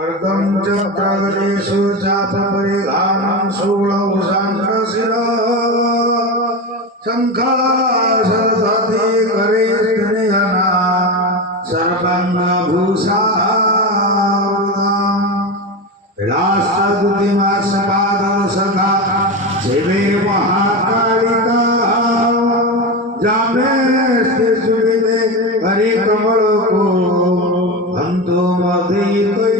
अर्धं चक्रगदेषु चापपरिधानं शूलौ शङ्खशिरः शङ्खासरस्वती करे स्तनयना सर्वाङ्गभूषावृताम् विलासदुतिमासपादसखा शिवे महाकालिका जामे स्थितुविदे हरि कमल को हंतो मधुकैटरम्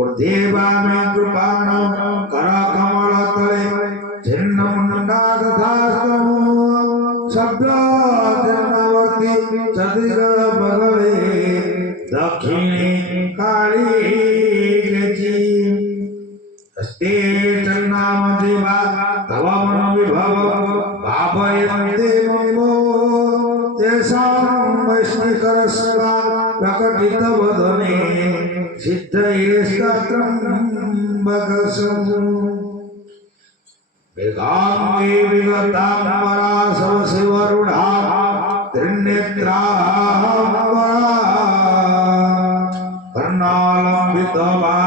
ऊर्ध्वा में कृपाणो कर कमल तले छिन्नमुण्डादधास्तमो शब्द जन्मवर्ती चतुर्गल बगले दक्षिणे काली गजी अस्ते चन्नाम देवा तव मन विभव भावयन्ते ममो तेषां वैष्णिकरस्वा प्रकटितवदने सिद्धये स्तत्रम्बकसम् वेगाङ्गे विगताम्बरासव शिवरूढा त्रिनेत्राम्बरा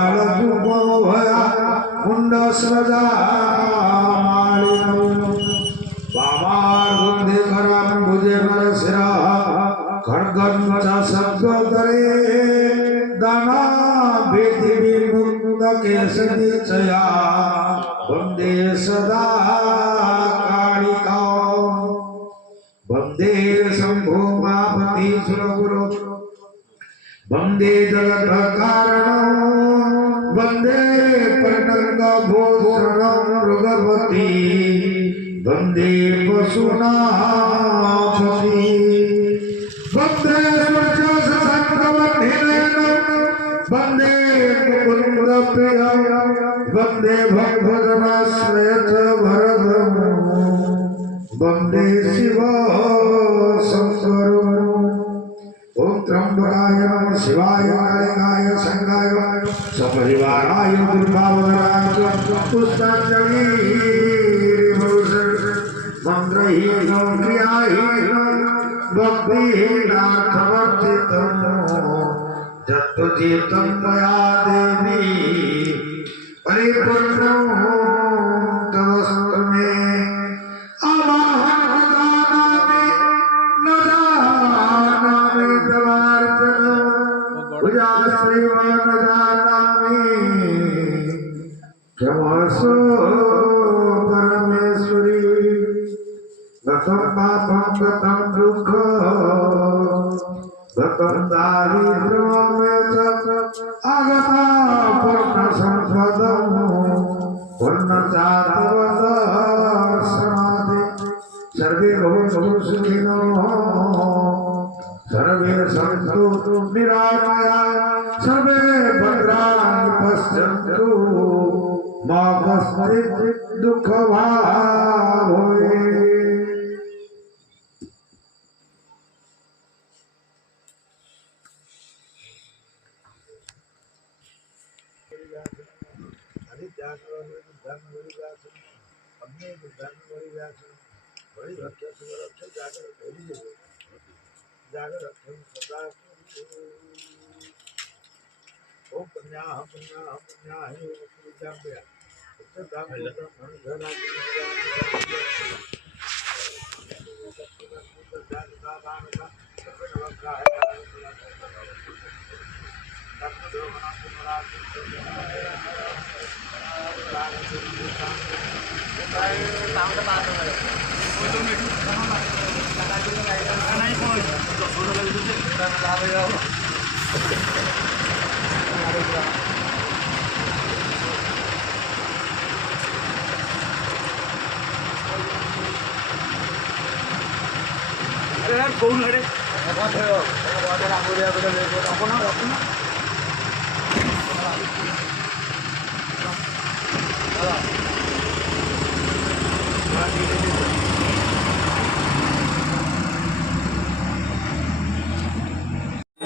कर्णालम्बितबालजुग्मभया मुण्डस्रजा वामार्गुन्धिकरं भुजे नरशिरः खड्गं च शब्दोदरे दानाभिधिविमुक्तकेशनिचया वन्दे सदा कालिकां वन्दे शम्भो मापति सुरगुरो वन्दे जगत्कारणं वन्दे पर्णङ्गभूषणं मृगवती वन्दे पशूनापति वन्दे सूर्यसङ्गवर्धिनेन वन्दे मुकुन्दप्रियं वन्दे भक्तजनाश्रयच भरदम् वन्दे शिव शङ्करम् ओम त्र्यंबकाय नमः शिवाय नारायणाय शंगाय सपरिवाराय दुर्भावनाय पुष्पांजलि मंत्रहीनो क्रियाहीनो भक्तिहीनार्थवर्जितम् जत्वचेतं मया देवी परिपूर्णं तवस्तु मे क्षमस्व परमेश्वरी गतं पापं गतं दुःखं गतं दारिद्र्यं मे च आगता पूर्णसम्पदं पूर्णजातवदर्शनादि सर्वे भवन्तु सुखिनो सर्वे सन्तु निरामया सर्वे भद्राणि पश्यन्तु मा कश्चित् दुःखभाग् भवेत्। ओम पुण्याः पुण्याः पुण्याः विद्याभ्या उत्तरदाम धना अरे यार कौन है रे बहुत है बहुत है आंगुरिया को देखो अपना अपना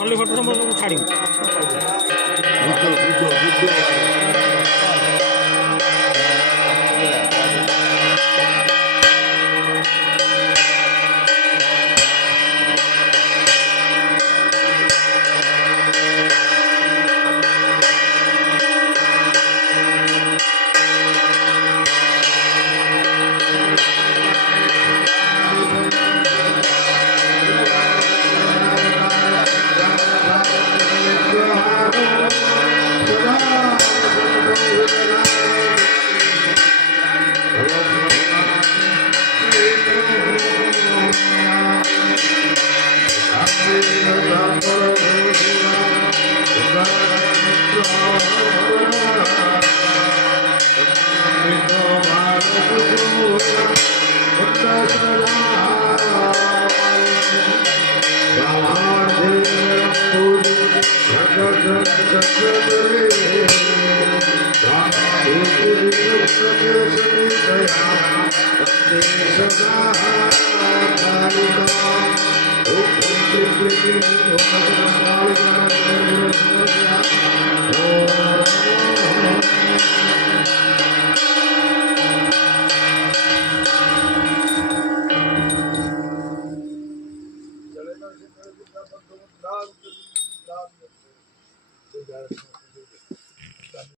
ओनली फोटो हम छाड़ी चलेगा